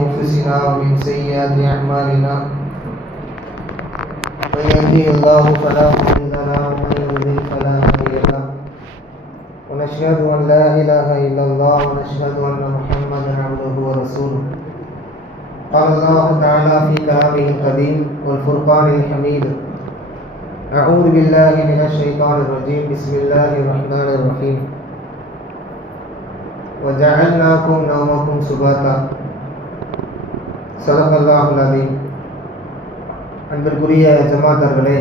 أنفسنا ومن سيئات أعمالنا من يهده الله فلا مضل له ومن يضلل فلا هادي له ونشهد أن لا إله إلا الله ونشهد أن محمدا عبده ورسوله قال الله تعالى في كلامه القديم والفرقان الحميد أعوذ بالله من الشيطان الرجيم بسم الله الرحمن الرحيم وجعلناكم نومكم سباتا صدق الله العظيم. அன்பிற்குரிய ஜமாத்தர்களே,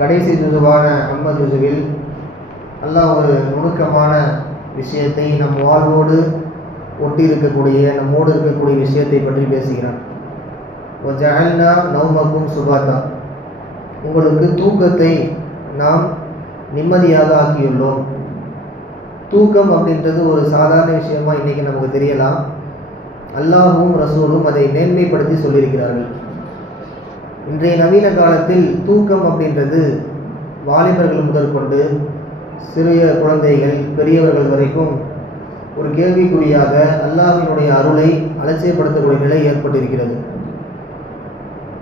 கடைசி ஜுசுவான அம்ம ஜுசுவில் அல்லாஹ் ஒரு நுணுக்கமான விஷயத்தை நம் வாழ்வோடு ஒட்டி இருக்கக்கூடிய நம்மோடு இருக்கக்கூடிய விஷயத்தை பற்றி பேசுகிறான். வஜஅல்னா நௌமக்கும் சுபாத்தா, உங்களுக்கு தூக்கத்தை நாம் நிம்மதியாக ஆக்கியுள்ளோம். தூக்கம் அப்படின்றது ஒரு சாதாரண விஷயமா இன்றைக்கி நமக்கு தெரியலாம். அல்லாஹும் ரசூலும் அதை மேன்மைப்படுத்தி சொல்லியிருக்கிறார்கள். இன்றைய நவீன காலத்தில் தூக்கம் அப்படின்றது வாலிபர்கள் முதற்கொண்டு சிறிய குழந்தைகள் பெரியவர்கள் வரைக்கும் ஒரு கேள்விக்குறியாக அல்லாஹ்வினுடைய அருளை அலட்சியப்படுத்தக்கூடிய நிலை ஏற்பட்டிருக்கிறது.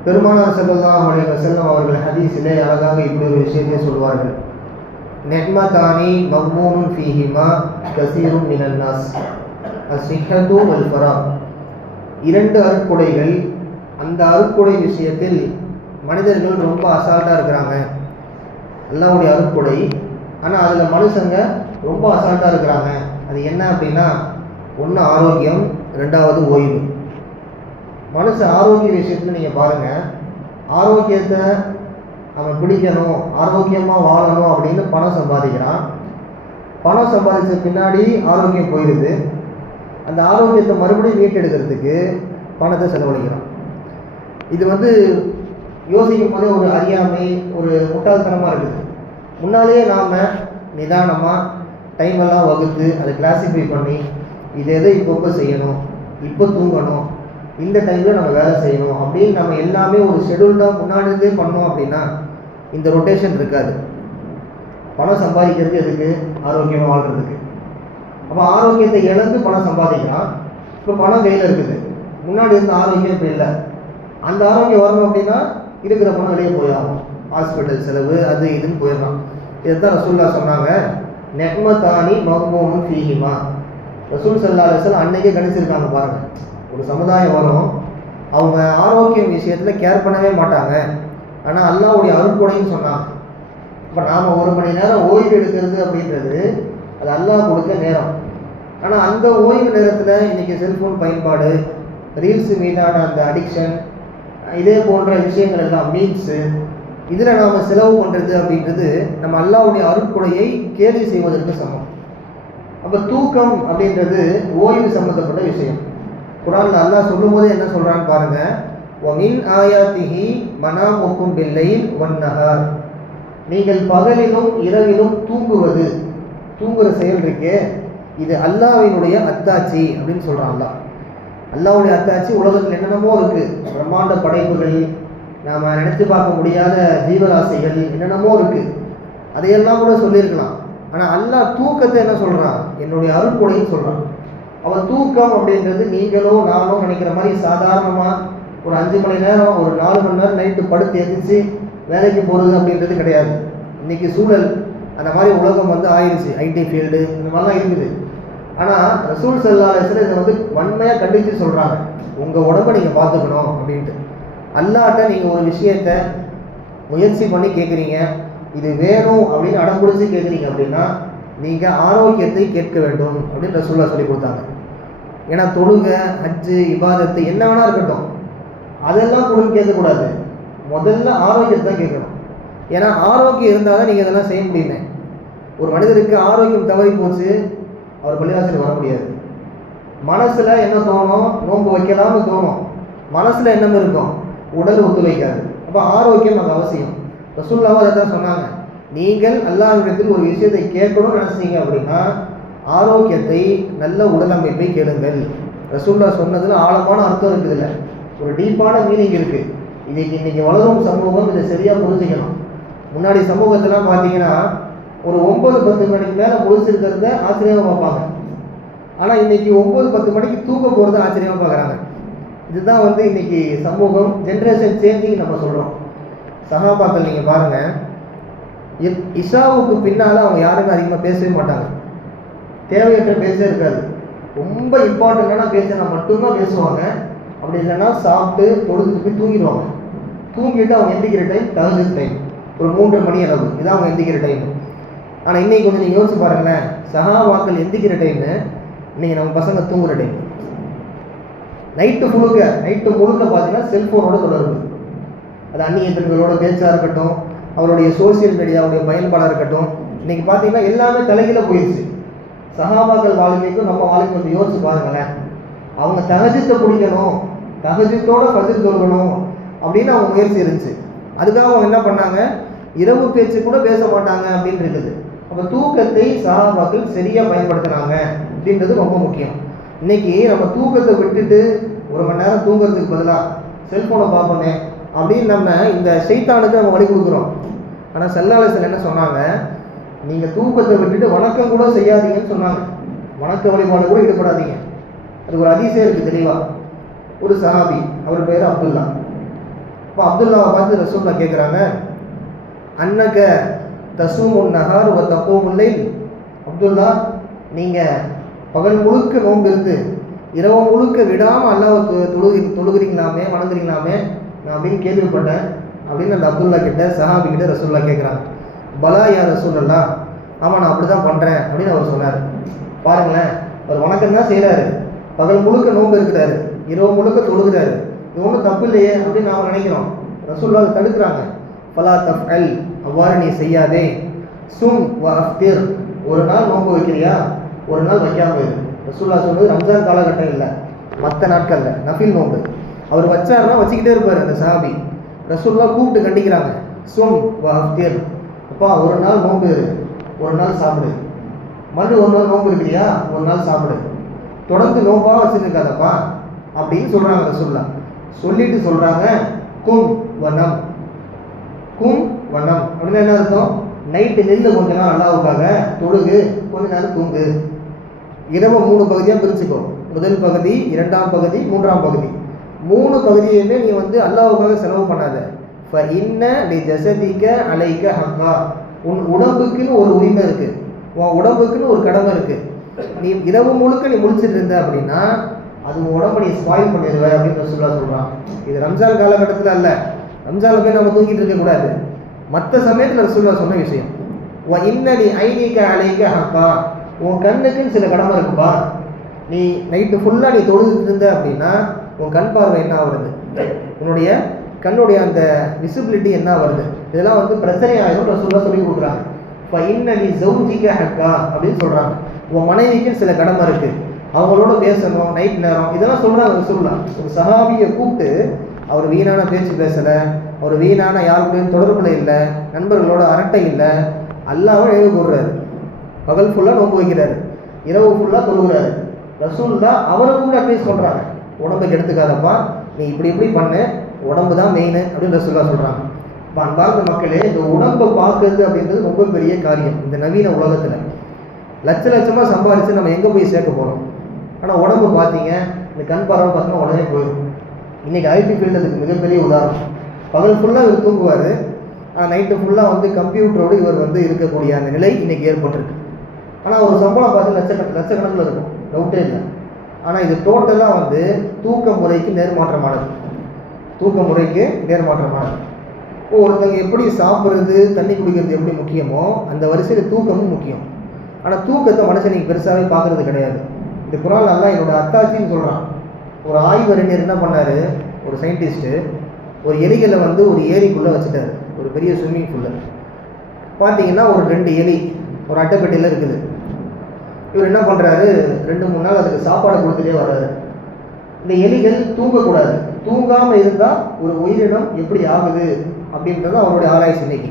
பெருமானார் ஸல்லல்லாஹு அலைஹி வஸல்லம் அவர்கள் ஹதீஸிலே அழகாக இப்படி ஒரு விஷயத்தை சொல்வார்கள். நெஹ்மதானி மக்மூனுன் ஃபீஹிமா கஸீரும் மினன் நாஸ் அஸ்ஸிஹ்ஹத்து வல் ஃபராக். இரண்டு அருட்கொடைகள், அந்த அருட்கொடை விஷயத்தில் மனிதர்கள் ரொம்ப அசால்ட்டாக இருக்கிறாங்க. அல்லாஹ்வுடைய அருட்கொடை, ஆனால் அதில் மனுஷங்க ரொம்ப அசால்ட்டாக இருக்கிறாங்க. அது என்ன அப்படின்னா, ஒன்று ஆரோக்கியம், ரெண்டாவது ஓய்வு. மனுஷன் ஆரோக்கிய விஷயத்தில் நீங்கள் பாருங்கள், ஆரோக்கியத்தை அவன் பிடிக்கணும், ஆரோக்கியமாக வாழணும் அப்படின்னு பணம் சம்பாதிக்கிறான். பணம் சம்பாதிச்ச பின்னாடி ஆரோக்கியம் போயிடுது. அந்த ஆரோக்கியத்தை மறுபடியும் மீட்டெடுக்கிறதுக்கு பணத்தை செலவழிக்கிறான். இது யோசிக்கும் போதே ஒரு அறியாமை, ஒரு முட்டாள்தனமாக இருக்குது. முன்னாலேயே நாம் நிதானமாக டைமெல்லாம் வகுத்து அதை கிளாஸிஃபை பண்ணி இது எதை இப்போ செய்யணும், இப்போ தூங்கணும், இந்த டைமில் நம்ம வேலை செய்யணும் அப்படின்னு நம்ம எல்லாமே ஒரு ஷெடியூல்டாக முன்னாடியே பண்ணோம் அப்படின்னா இந்த ரொட்டேஷன் இருக்காது. பணம் சம்பாதிக்கிறது எதுக்கு? ஆரோக்கியமாக வாழ்கிறதுக்கு. அப்போ ஆரோக்கியத்தை இழந்து பணம் சம்பாதிக்கலாம். இப்போ பணம் கையில் இருக்குது, முன்னாடி இருந்த ஆரோக்கியம் இப்போ இல்லை. அந்த ஆரோக்கியம் வரணும் அப்படின்னா இருக்கிற பணம் வெளியே போயாகும். ஹாஸ்பிட்டல் செலவு அது இதுன்னு போயிடலாம். இதுதான் ரசூலுல்லாஹ் சொன்னாங்க, நெஹ்மதானி மக்மூனுன் ஃபீஹிமா. ரசூல் ஸல்லல்லாஹு அலைஹி வஸல்லம் அன்னைக்கே கணிச்சிருக்காங்க பாருங்கள். ஒரு சமுதாயம் வரும், அவங்க ஆரோக்கியம் விஷயத்தில் கேர் பண்ணவே மாட்டாங்க, ஆனால் அல்லாஹ்வுடைய அருட்கொடைன்னு சொன்னாங்க. இப்போ நாம் 1 மணி நேரம் ஓய்வு எடுக்கிறது அப்படின்றது அது அல்லாஹ் கொடுத்த நேரம். ஆனால் அந்த ஓய்வு நேரத்தில் இன்றைக்கி செல்ஃபோன் பயன்பாடு, ரீல்ஸு மீதான அந்த அடிக்ஷன், இதே போன்ற விஷயங்கள் எல்லாம், மீன்ஸு, இதில் நாம் செலவு பண்ணுறது அப்படின்றது நம்ம அல்லாஹ்வுடைய அருட்கொடையை கேலி செய்வதற்கு சமம். அப்போ தூக்கம் அப்படின்றது ஓய்வு சம்மந்தப்பட்ட விஷயம். குர்ஆனில் அல்லாஹ் சொல்லும் போது என்ன சொல்கிறான்னு பாருங்கள். ஒமின் ஆயாத்திஹி மனாமுக்கும் பில்லைல் வன்னஹார். நீங்கள் பகலிலும் இரவிலும் தூங்குவது, தூங்குகிற செயல் இருக்கே, இது அல்லாஹ்வினுடைய அத்தாட்சி அப்படின்னு சொல்கிறான். அல்லாஹ்வுடைய அத்தாட்சி உலகத்தில் என்னென்னமோ இருக்குது. பிரம்மாண்ட படைப்புகள், நாம் நினச்சி பார்க்க முடியாத ஜீவராசிகள் என்னென்னமோ இருக்குது. அதையெல்லாம் கூட சொல்லியிருக்கலாம். ஆனால் அல்லாஹ் தூக்கத்தை என்ன சொல்கிறான்? என்னுடைய அருட்கொடைன்னு சொல்கிறான். அவன் தூக்கம் அப்படின்றது நீங்களோ நானோ நினைக்கிற மாதிரி சாதாரணமாக ஒரு 5 மணி நேரம், ஒரு 4 மணி நேரம் நைட்டு படுத்து எதிர்த்து வேலைக்கு போகிறது அப்படின்றது கிடையாது. இன்றைக்கி சூழல் அந்த மாதிரி உலகம் ஆயிடுச்சு. ஐடி ஃபீல்டு இந்த மாதிரிலாம் இருக்குது. ஆனால் ரசூல் ஸல்லல்லாஹு அலைஹி வஸல்லம் இதை வன்மையாக கண்டித்து சொல்கிறாங்க, உங்கள் உடம்பை நீங்கள் பார்த்துக்கணும் அப்படின்ட்டு. அல்லாஹ்ட்ட நீங்கள் ஒரு விஷயத்தை முயற்சி பண்ணி கேட்குறீங்க, இது வேணும் அப்படின்னு அடம்பிடிச்சு கேட்குறீங்க அப்படின்னா நீங்கள் ஆரோக்கியத்தை கேட்க வேண்டும் அப்படின்னு ரசூலுல்லாஹ் சொல்லி கொடுத்தாங்க. ஏன்னா தொழுகை, ஹஜ்ஜு, இபாதத்து என்ன வேணா இருக்கட்டும், அதெல்லாம் கொடுன்னு கேட்கக்கூடாது. முதல்ல ஆரோக்கியத்தை தான் கேட்கணும். ஏன்னா ஆரோக்கியம் இருந்தால் தான் நீங்கள் இதெல்லாம் செய்ய முடியுமே. ஒரு மனிதருக்கு ஆரோக்கியம் தவறி போச்சு, அவர் பள்ளிவாசலுக்கு வர முடியாது. மனசில் என்ன தோணும்? நோன்பு வைக்கலாம்னு தோணும். மனசில் என்னமே இருக்கும், உடல் ஒத்துழைக்காது. அப்போ ஆரோக்கியம் அது அவசியம். ரசூலுல்லாஹ் அதை தான் சொன்னாங்க, நீங்கள் அல்லாஹ்விடத்தில் ஒரு விஷயத்தை கேட்கணும்னு நினச்சிங்க அப்படின்னா ஆரோக்கியத்தை, நல்ல உடல் அமைப்பை கேளுங்கள். ரசூலுல்லாஹ் சொன்னதில் ஆழமான அர்த்தம் இருக்குதுல்ல, ஒரு டீப்பான மீனிங் இருக்குது. இன்றைக்கி வளரும் சமூகம் இதை சரியாக புரிஞ்சுக்கணும். முன்னாடி சமூகத்தெல்லாம் பார்த்தீங்கன்னா ஒரு 9-10 மணிக்கு மேலே முடிச்சிருக்கிறத ஆச்சரியமாக பார்ப்பாங்க. ஆனால் இன்றைக்கி 9-10 மணிக்கு தூங்க போகிறது ஆச்சரியமாக பார்க்குறாங்க. இதுதான் வந்து இன்றைக்கி சமூகம், ஜென்ரேஷன் சேஞ்சிங் நம்ம சொல்கிறோம். சஹாபாக்கள் நீங்கள் பாருங்கள், இஷாவுக்கு பின்னால் அவங்க யாருமே அதிகமாக பேசவே மாட்டாங்க. தேவையற்ற பேசவே இருக்காது. ரொம்ப இம்பார்ட்டண்ட்டான பேசினா மட்டும்தான் பேசுவாங்க. அப்படி இல்லைன்னா சாப்பிட்டு தொழுதுட்டு போய் தூங்கிடுவாங்க. தூங்கிட்டு அவங்க எந்திக்கிற டைம் தகுந்த டைம் ஒரு 3 மணி அளவு, இதான் அவங்க எந்திக்கிற டைம். ஆனால் இன்றைக்கி கொஞ்சம் நீங்கள் யோசிச்சு பாருங்களேன், சஹாபாக்கள் எந்திக்கிற டைமு இன்றைக்கி நம்ம பசங்க தூங்குற டைம். நைட்டு முழுக்க பார்த்தீங்கன்னா செல்ஃபோனோட தொடர்பு. அது அந்நிய பெண்களோட பேச்சாக இருக்கட்டும், அவருடைய சோசியல் மீடியாவுடைய பயன்பாடாக இருக்கட்டும், இன்றைக்கி பார்த்தீங்கன்னா எல்லாமே தலைகீழ போயிடுச்சு. சஹாபாக்கள் வாழ்க்கைக்கும் நம்ம வாழ்க்கை கொஞ்சம் யோசிச்சு பாருங்களேன். அவங்க தஹஜ்ஜத்தை பிடிக்கணும், தஹஜ்ஜத்தோட ஃபஜ்ர் தொழுகணும் அப்படின்னு அவங்க முயற்சி இருந்துச்சு. அதுக்காக அவங்க என்ன பண்ணாங்க, இரவு பேச்சு கூட பேச மாட்டாங்க அப்படின்னு இருக்குது. அப்போ தூக்கத்தை சஹாபாக்கள் சரியாக பயன்படுத்துனாங்க அப்படின்றது ரொம்ப முக்கியம். இன்னைக்கு நம்ம தூக்கத்தை விட்டுட்டு 1 மணி நேரம் தூங்குறதுக்கு பதிலாக செல்ஃபோனை பார்ப்போமே அப்படின்னு நம்ம இந்த ஷைத்தானுக்கு நம்ம வழி கொடுக்குறோம். ஆனால் ஸல்லல்லாஹு அலைஹி வஸல்லம் என்ன சொன்னாங்க, நீங்கள் தூக்கத்தை விட்டுட்டு வணக்கம் கூட செய்யாதீங்கன்னு சொன்னாங்க. வணக்க வழிபாடு கூட ஈடுபடாதீங்க. அது ஒரு அதிசயம் இருக்குது தெளிவாக. ஒரு சஹாபி, அவர் பேர் அப்துல்லா. இப்போ அப்துல்லாவை பார்த்து ரசூலுல்லாஹ் கேட்குறாங்க, அன்னக தசூமுன் நஹார் வ தகூமுல் லைல். அப்துல்லா, நீங்கள் பகல் முழுக்க நோன்பு இருந்து இரவு முழுக்க விடாமல் அல்லாஹ்வை தொழுகிறீங்களாமே, வணங்குறீங்களாமே நான் அப்படின்னு கேள்விப்பட்டேன் அப்படின்னு அந்த அப்துல்லா கிட்ட, சஹாபி கிட்ட ரசூலுல்லாஹ் கேட்குறாங்க. பலா யா ரசூலல்லாஹ், ஆமாம் நான் அப்படி தான் பண்ணுறேன் அப்படின்னு அவர் சொன்னார். பாருங்களேன், அவர் வணக்கம் தான் செய்கிறாரு, பகல் முழுக்க நோன்பு இருக்கிறாரு, இரவு முழுக்க தொழுகிறாரு, இது ஒன்றும் தப்பு இல்லையே அப்படின்னு நாம் நினைக்கிறோம். ரசூலுல்லாஹ் தடுக்கிறாங்க. ஃபலா தஃஅல், அவ்வாறு நீ செய்யாதே. சும் வ அஃப்திர், ஒரு நாள் நோன்பு வைக்கிறியா, ஒரு நாள் வைக்காமல் இரு. ரசூலுல்லாஹ் சொன்னது ரம்ஜான் காலகட்டம் இல்லை, மற்ற நாட்களில் நஃபில் நோன்பு. அவர் வச்சாருன்னா வச்சுக்கிட்டே இருப்பார் அந்த சஹாபி. ரசூலுல்லாஹ் கூப்பிட்டு கண்டிக்கிறாங்க, சும் வ அஃப்திர், அப்பா ஒரு நாள் நோன்பு இரு, ஒரு நாள் சாப்பிடு. மறுபடியும் ஒரு நாள் நோன்பு இருக்கிறியா, ஒரு நாள் சாப்பிடு, தொடர்ந்து நோம்பாக வச்சுருக்காதப்பா அப்படின்னு சொல்கிறாங்க ரசூலுல்லாஹ். சொல்லிட்டு சொல்கிறாங்க, கும் வனம். கும் வனம் அப்படின்னா என்ன அர்த்தம், நைட்டு நெல்லு கொஞ்ச நேரம் அல்லாவுக்காக தொழுகு, கொஞ்ச நேரம் தூங்கு. இரவு 3 பகுதியாக பிரிச்சுக்கோ, முதல் பகுதி, 2ஆம் பகுதி, 3ஆம் பகுதி. 3 பகுதியுமே நீ வந்து அல்லாவுக்காக செலவு பண்ணாத. இன்ன நீ ஜசதிக்க அலைக்க ஹக்கா, உன் உடம்புக்குன்னு ஒரு உரிமை இருக்குது, உன் உடம்புக்குன்னு ஒரு கடமை இருக்குது. நீ இரவு முழுக்க நீ முழிச்சிட்டு இருந்த அப்படின்னா அது உன் உடம்பை நீ ஸ்பாயில் பண்ணிடுவ அப்படின்னு ரசூலுல்லாஹ் சொல்கிறான். இது ரம்ஜான் காலகட்டத்தில் அல்ல, ரம்ஜானில் போய் நம்ம தூங்கிட்டு இருக்கக்கூடாது, மற்ற சமயத்தில் ரசூலுல்லாஹ் சொன்ன விஷயம். இன்னடி ஐனிக்க அலைக்க ஹக்கா, உன் கண்ணுக்குன்னு சில கடமை இருக்குப்பா. நீ நைட்டு ஃபுல்லாக நீ தொழுதுட்டு இருந்த அப்படின்னா உன் கண் பார்வை என்ன வருது, உன்னுடைய கண்ணுடைய அந்த விசிபிலிட்டி என்ன வருது, இதெல்லாம் வந்து பிரச்சனையாயிரும் ரசூலுல்லாஹ் சொல்லி கொடுக்குறாங்க. இப்போ இன்னடி ஜௌஜிக்க ஹக்கா அப்படின்னு சொல்கிறாங்க. உன் மனைவிக்குன்னு சில கடமை இருக்குது, அவங்களோட பேசணும் நைட் நேரம், இதெல்லாம் சொல்கிறாங்க ரசூலுல்லாஹ். ஒரு சஹாபியை கூப்பிட்டு அவர் வீணான பேச்சு பேசலை, அவர் வீணான யாருக்கூடையும் தொடர்புல இல்லை, நண்பர்களோட அரட்டை இல்லை, அல்லாஹ்வை நினைவு கூறுறாரு. பகல் ஃபுல்லாக நோன்பு வைக்கிறாரு, இரவு ஃபுல்லாக தொழுகிறாரு. ரசூலுல்லாஹ் அவரை கூட அட்வைஸ் பண்ணுறாங்க, உடம்புக்கு எடுத்துக்காதப்பா, நீ இப்படி பண்ணு, உடம்பு தான் மெயின் அப்படின்னு ரசூலுல்லாஹ் சொல்கிறாங்க. இப்போ அன்பார்ந்த மக்களே, இந்த உடம்பை பார்க்குறது அப்படின்றது ரொம்ப பெரிய காரியம். இந்த நவீன உலகத்தில் லட்சமாக சம்பாதிச்சு நம்ம எங்கே போய் சேர்க்க போகிறோம். ஆனால் உடம்பு பார்த்தீங்க, இந்த கண் பார்வை பார்த்தீங்கன்னா உடனே போயிடும். இன்றைக்கி ஐடி ஃபீல்டு அதுக்கு மிகப்பெரிய உதாரணம். பகல் ஃபுல்லாக இவர் தூங்குவார், ஆனால் நைட்டு ஃபுல்லாக வந்து கம்ப்யூட்டரோடு இவர் வந்து இருக்கக்கூடிய அந்த நிலை இன்றைக்கி ஏற்பட்டிருக்கு. ஆனால் ஒரு சம்பளம் பார்த்து லட்சக்கணக்கில் இருக்கும், டவுட்டே இல்லை. ஆனால் இது டோட்டலாக வந்து தூக்க முறைக்கு நேர்மாற்றமானது. ஒருத்தங்க எப்படி சாப்பிட்றது, தண்ணி குடிக்கிறது எப்படி முக்கியமோ அந்த வரிசையில் தூக்கமும் முக்கியம். ஆனால் தூக்கத்தை மனுஷன் நீங்கள் பெருசாகவே பார்க்குறது கிடையாது. இந்த குரான் அல்லாஹ் என்னோட அத்தாச்சின்னு சொல்கிறான். ஒரு ஆய்வறிஞர் என்ன பண்ணார், ஒரு சயின்டிஸ்ட்டு ஒரு எலிகளை வந்து ஒரு ஏரிக்குள்ளே வச்சுட்டாரு, ஒரு பெரிய ஸ்விம்மிங் பூலில். பார்த்தீங்கன்னா ஒரு 2 எலி ஒரு அட்டைப்பெட்டியில் இருக்குது. இவர் என்ன பண்ணுறாரு, 2-3 நாள் அதுக்கு சாப்பாடு கொடுத்துட்டே வர்றாரு. இந்த எலிகள் தூங்கக்கூடாது, தூங்காமல் இருந்தால் ஒரு உயிரினம் எப்படி ஆகுது அப்படின்றது அவருடைய ஆராய்ச்சி இன்னைக்கு.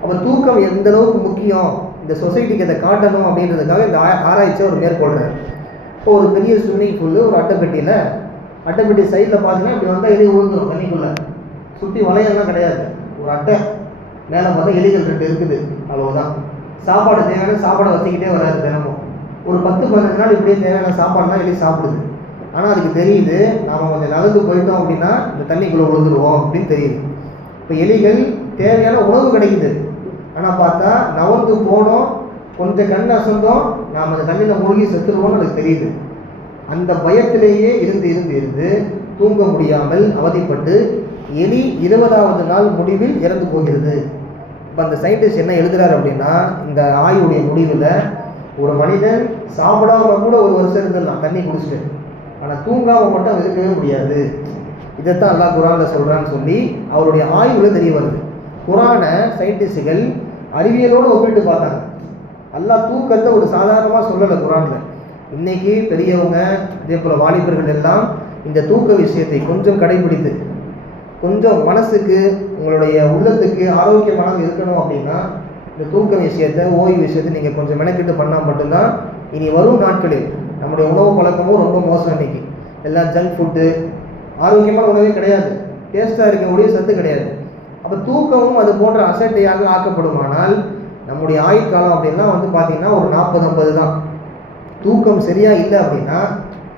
அப்போ தூக்கம் எந்த அளவுக்கு முக்கியம், இந்த சொசைட்டிக்கு அதை காட்டணும் அப்படின்றதுக்காக இந்த ஆராய்ச்சியை அவர் மேற்கொள்கிறார். இப்போ ஒரு பெரிய ஸ்விம்மிங் பூல், ஒரு அட்டைப்பெட்டி சைடில் பார்த்தீங்கன்னா இப்படி வந்தால் எலி விழுந்துடும் தண்ணிக்குள்ளே. சுற்றி வளையெல்லாம் கிடையாது, ஒரு அட்டை மேலே பார்த்தா எலிகள் 2 இருக்குது, அவ்வளோதான். சாப்பாடு தேவையான சாப்பாடை வச்சுக்கிட்டே வராது தினமும். ஒரு 10-15 நாள் இப்படியே தேவையான சாப்பாடுலாம் எலி சாப்பிடுது. ஆனால் அதுக்கு தெரியுது நாம் கொஞ்சம் நகர்ந்து போயிட்டோம் அப்படின்னா இந்த தண்ணிக்குள்ளே விழுந்துருவோம் அப்படின்னு தெரியுது. இப்போ எலிகள் தேவையான உணவு கிடைக்குது, ஆனால் பார்த்தா நவர்ந்து போனோம், கொஞ்சம் கண் அசந்தோம், நாம் அந்த தண்ணியில் மூழ்கி செத்துருவோம்னு அதுக்கு தெரியுது. அந்த பயத்திலேயே இருந்து இருந்து இருந்து தூங்க முடியாமல் அவதிப்பட்டு எலி 20வது நாள் முடிவில் இறந்து போகிறது. இப்போ அந்த சயின்டிஸ்ட் என்ன எழுதுறாரு அப்படின்னா, இந்த ஆய்வுடைய முடிவில் ஒரு மனிதன் சாப்பிடாம கூட ஒரு வருஷம் இருந்துடலாம் தண்ணி குடிச்சிட்டு, ஆனால் தூங்காமல் மட்டும் இருக்கவே முடியாது. இதைத்தான் அல்லாஹ் குரானில் சொல்கிறான்னு சொல்லி அவருடைய ஆய்வில் தெரிய வருது. குரானை சயின்டிஸ்டுகள் அறிவியலோடு ஒப்பிட்டு பார்த்தாங்க. அல்லாஹ் தூக்கத்தை ஒரு சாதாரணமாக சொல்லலை குரானில். இன்றைக்கி பெரியவங்க இதே போல் வாலிபர்கள் எல்லாம் இந்த தூக்க விஷயத்தை கொஞ்சம் கடைபிடித்து கொஞ்சம் மனசுக்கு உங்களுடைய உள்ளத்துக்கு ஆரோக்கியமாக இருக்கணும் அப்படின்னா இந்த தூக்க விஷயத்தை ஓய்வு விஷயத்தை நீங்கள் கொஞ்சம் மெனக்கிட்டு பண்ணால் மட்டும்தான் இனி வரும் நாட்களில் நம்முடைய உணவு பழக்கமும் ரொம்ப மோசம். இன்றைக்கி எல்லாம் ஜங்க் ஃபுட்டு, ஆரோக்கியமான உணவே கிடையாது, டேஸ்ட்டாக இருக்கக்கூடிய சத்து கிடையாது. அப்போ தூக்கமும் அது போன்ற அசட்டையாக ஆக்கப்படுமானால் நம்முடைய ஆயுட்காலம் அப்படின்னா பார்த்திங்கன்னா ஒரு 40-50 தான். தூக்கம் சரியாக இல்லை அப்படின்னா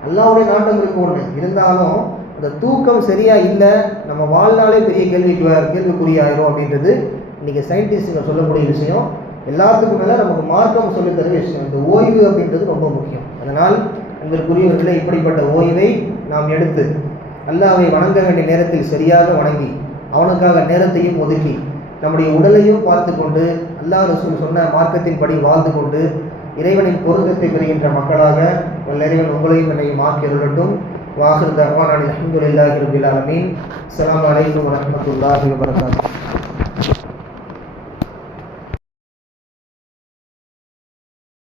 அல்லாஹ்வுடைய நாட்டம் இருக்கு ஒன்று இருந்தாலும் அந்த தூக்கம் சரியாக இல்லை, நம்ம வாழ்நாளே பெரிய கேள்விக்குறியாயிரும் அப்படின்றது இன்றைக்கி சயின்டிஸ்ட்டுங்க சொல்லக்கூடிய விஷயம். எல்லாத்துக்கும் மேலே நமக்கு மார்க்கம் சொல்லித்தர விஷயம் இந்த ஓய்வு அப்படின்றது ரொம்ப முக்கியம். அதனால் அன்பிற்குரியவர்களே, இப்படிப்பட்ட ஓய்வை நாம் எடுத்து அல்லாஹ்வை வணங்க வேண்டிய நேரத்தில் சரியாக வணங்கி அவனுக்காக நேரத்தையும் ஒதுக்கி நம்முடைய உடலையும் பார்த்து கொண்டு அல்லாஹ் ரசூல் சொன்ன மார்க்கத்தின்படி வாழ்ந்து கொண்டு இறைவனின் பொருத்தத்தை பெறுகின்ற மக்களாக இறைவன் உங்களையும் என்னையும் ஆக்கி அருளட்டும். வாஹிர் தஅவானா அல்ஹம்துலில்லாஹி ரப்பில் ஆலமீன். அஸ்ஸலாமு அலைக்கும் வரஹ்மத்துல்லாஹி வபரகாத்துஹு.